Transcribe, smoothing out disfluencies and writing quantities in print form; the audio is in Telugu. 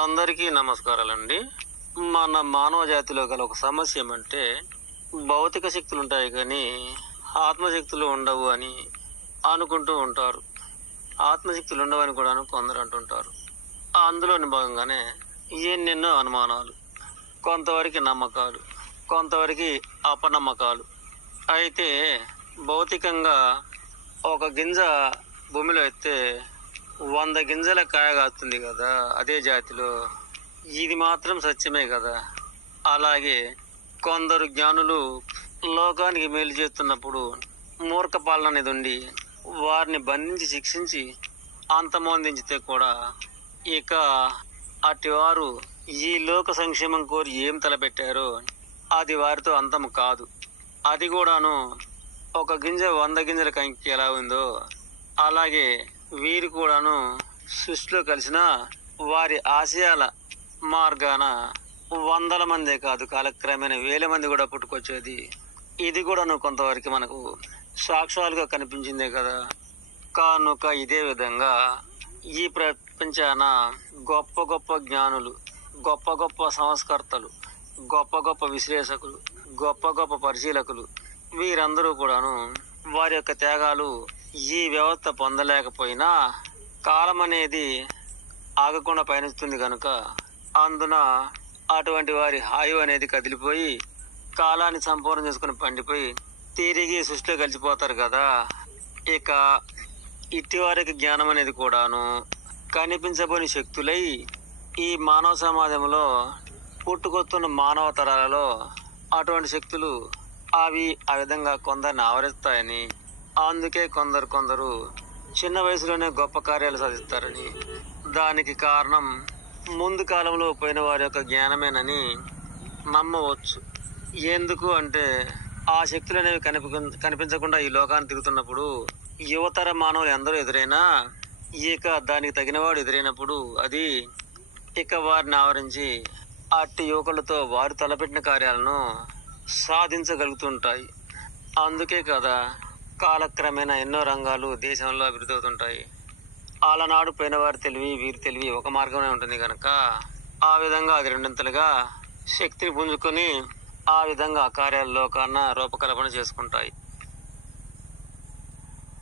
అందరికీ నమస్కారాలండి. మన మానవ జాతిలో గల ఒక సమస్య ఏమంటే భౌతిక శక్తులు ఉంటాయి కానీ ఆత్మశక్తులు ఉండవు అని అనుకుంటూ ఉంటారు. ఆత్మశక్తులు ఉండవని కూడాను కొందరు అంటుంటారు. అందులోని భాగంగానే ఎన్నెన్నో అనుమానాలు, కొంతవరకు నమ్మకాలు, కొంతవరకు అపనమ్మకాలు. అయితే భౌతికంగా ఒక గింజ భూమిలో ఎత్తే 100 గింజల కాయ కాస్తుంది కదా, అదే జాతిలో ఇది మాత్రం సత్యమే కదా. అలాగే కొందరు జ్ఞానులు లోకానికి మేలు చేస్తున్నప్పుడు మూర్ఖ పాలన అనేది ఉండి వారిని బంధించి శిక్షించి అంతమొందించితే కూడా ఇక అటివారు ఈ లోక సంక్షేమం కోరి ఏం తలపెట్టారో అది వారితో అంతం కాదు. అది కూడాను ఒక గింజ 100 గింజల కంకి ఎలా ఉందో అలాగే వీరు కూడాను సృష్టిలో కలిసిన వారి ఆశయాల మార్గాన వందల మందే కాదు, కాలక్రమేణా వేల మంది కూడా పుట్టుకొచ్చేది. ఇది కూడాను కొంతవరకు మనకు సాక్ష్యాలుగా కనిపించిందే కదా. కానుక ఇదే విధంగా ఈ ప్రపంచాన గొప్ప గొప్ప జ్ఞానులు, గొప్ప గొప్ప సంస్కర్తలు, గొప్ప గొప్ప విశ్లేషకులు, గొప్ప గొప్ప పరిశీలకులు వీరందరూ కూడాను వారి యొక్క త్యాగాలు ఈ వ్యవస్థ పొందలేకపోయినా కాలం అనేది ఆగకుండా పయనిస్తుంది కనుక అందున అటువంటి వారి ఆయువు అనేది కదిలిపోయి కాలాన్ని సంపూర్ణం చేసుకుని పండిపోయి తిరిగి సృష్టిలో కలిసిపోతారు కదా. ఇక ఇట్టి వారికి జ్ఞానం అనేది కూడాను కనిపించబోని శక్తులై ఈ మానవ సమాజంలో పుట్టుకొస్తున్న మానవ తరాలలో అటువంటి శక్తులు అవి ఆ విధంగా కొందరిని ఆవరిస్తాయని, అందుకే కొందరు చిన్న వయసులోనే గొప్ప కార్యాలు సాధిస్తారని, దానికి కారణం ముందు కాలంలో పోయిన వారి యొక్క జ్ఞానమేనని నమ్మవచ్చు. ఎందుకు అంటే ఆ శక్తులు అనేవి కనిపించకుండా ఈ లోకాన్ని తిరుగుతున్నప్పుడు యువతర మానవులు ఎందరో ఎదురైనా ఇక దానికి తగినవాడు ఎదురైనప్పుడు అది ఇక వారిని ఆవరించి అట్టి యువకులతో వారు తలపెట్టిన కార్యాలను సాధించగలుగుతుంటాయి. అందుకే కదా కాలక్రమేణా ఎన్నో రంగాలు దేశంలో అభివృద్ధి అవుతుంటాయి. ఆలనాడు పోయిన వారి తెలివి వీరి తెలివి ఒక మార్గమే ఉంటుంది కనుక ఆ విధంగా అది రెండింతలుగా శక్తిని పుంజుకొని ఆ విధంగా కార్యాల్లో కన్నా రూపకల్పన చేసుకుంటాయి.